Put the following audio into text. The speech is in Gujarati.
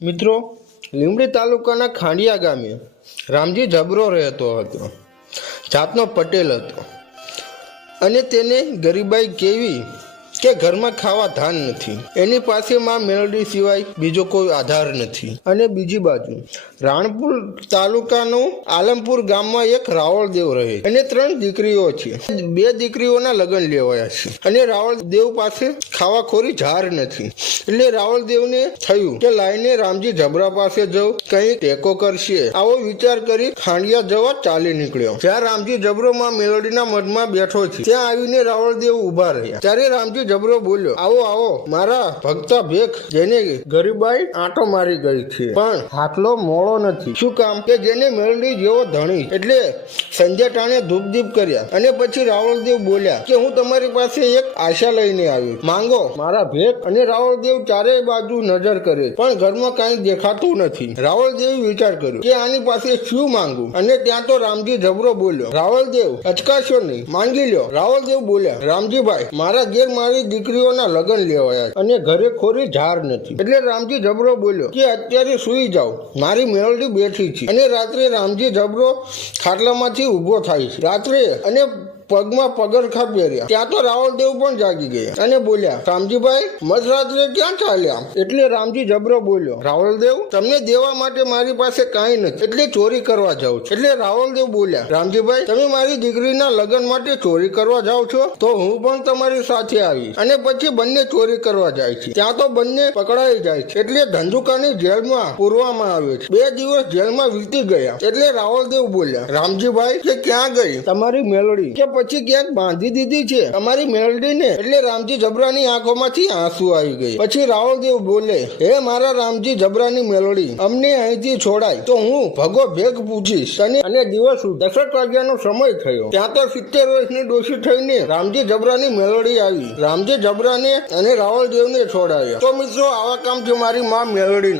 મિત્રો, લીંબડી તાલુકાના ખાંડિયા ગામે રામજી જબરો રહેતો હતો. જાતનો પટેલ હતો અને તેને ગરીબાઈ કેવી કે ઘરમાં ખાવા ધાન નથી. એની પાસે માં મેલડી સિવાય બીજો કોઈ આધાર નથી. અને બીજી બાજુ રાણપુર તાલુકાનું આલમપુર ગામમાં એક રાવળદેવ રહે અને 3 દીકરીઓ છે. 2 દીકરીઓના લગ્ન લેવાયા છે અને રાવળદેવ પાસે ખાવાખોરી ઝાર નથી. એટલે રાવળદેવને થયું કે લાઈને રામજી જબરા પાસે જવું, કંઈ ટેકો કરશે. આવો વિચાર કરી ખાંડિયા જવા ચાલી નીકળ્યો. જ્યાં રામજી જબરો માં મેલડીના મઢમાં બેઠો છે ત્યાં આવીને રાવળદેવ ઉભા રહ્યા. ત્યારે રામજી જબરો બોલ્યો, આવો આવો મારા ભક્તા ભેખ, જેને ગરીબાઈ આંટો મારી ગઈ છે પણ હાથલો મોળો નથી. શું કામ? કે જેને મેલડી જેવો ધણી. એટલે સંધ્યા ટાણે ધૂપદીપ કર્યા અને પછી રાવળદેવ બોલ્યા કે હું તમારી પાસે એક આશા લઈને આવ્યો, માંગો મારા ભેખ. અને રાવળદેવ ચારેય બાજુ નજર કરે પણ ઘરમાં કાંઈ દેખાતું નથી. રાવળદેવે વિચાર કર્યો કે આની પાસે શું માંગુ. અને ત્યાં તો રામજી જબરો બોલ્યો, રાવળદેવ અચકાશો નહીં, માંગી લ્યો. રાવળદેવ બોલ્યા, રામજીભાઈ, મારા ઘેર મારી દીકરીઓના લગ્ન લેવાયા અને ઘરે ખોરી ઝાર નથી. એટલે રામજી જબરો બોલ્યો કે અત્યારે સુઈ જાઓ, મારી મેલડી બેઠી છે. અને રાત્રે રામજી જબરો ખાટલામાંથી ઊભો થાય છે. રાત્રે અને પગમાં પગરખા પહેર્યા. ત્યાં તો રાવળદેવ પણ જાગી ગયા અને બોલ્યા, રામજીભાઈ, મધરાત્રે ક્યાં ચાલ્યા? એટલે રામજી જબરો બોલ્યો, રાવળદેવ, તમને દેવા માટે મારી પાસે કાંઈ નથી, એટલે ચોરી કરવા જાઉં છું. એટલે રાવળદેવ બોલ્યા, રામજીભાઈ, તમે મારી દીકરીના લગ્ન માટે ચોરી કરવા જાઓ છો તો હું પણ તમારી સાથે આવીશ. અને પછી બંને ચોરી કરવા જાય છે. ત્યાં તો બંને પકડાઈ જાય છે. એટલે ધંધુકાની જેલમાં પૂરવામાં આવે છે. 2 દિવસ જેલમાં વીતી ગયા. એટલે રાવળદેવ બોલ્યા, રામજીભાઈ, કે ક્યાં ગઈ તમારી મેલડી? કે પછી ક્યાંક બાંધી દીધી છે તમારી મેલડીને? એટલે રામજી જબરાની આંખોમાંથી આંસુ આવી ગઈ. પછી રાવળદેવ બોલે, હે મારા રામજી જબરાની મેલડી, અમને અહીંથી છોડાય તો હું ભગો ભેગ પૂછીશ. અને દિવસ 10 વાગ્યાનો સમય થયો. ત્યાં તો 70 વર્ષની ડોશી થઈને રામજી જબરાની મેલડી આવી. રામજી જબરાને અને રાવળદેવને છોડાયા. તો મિત્રો, આવા કામ છે મારી માં મેલડીના.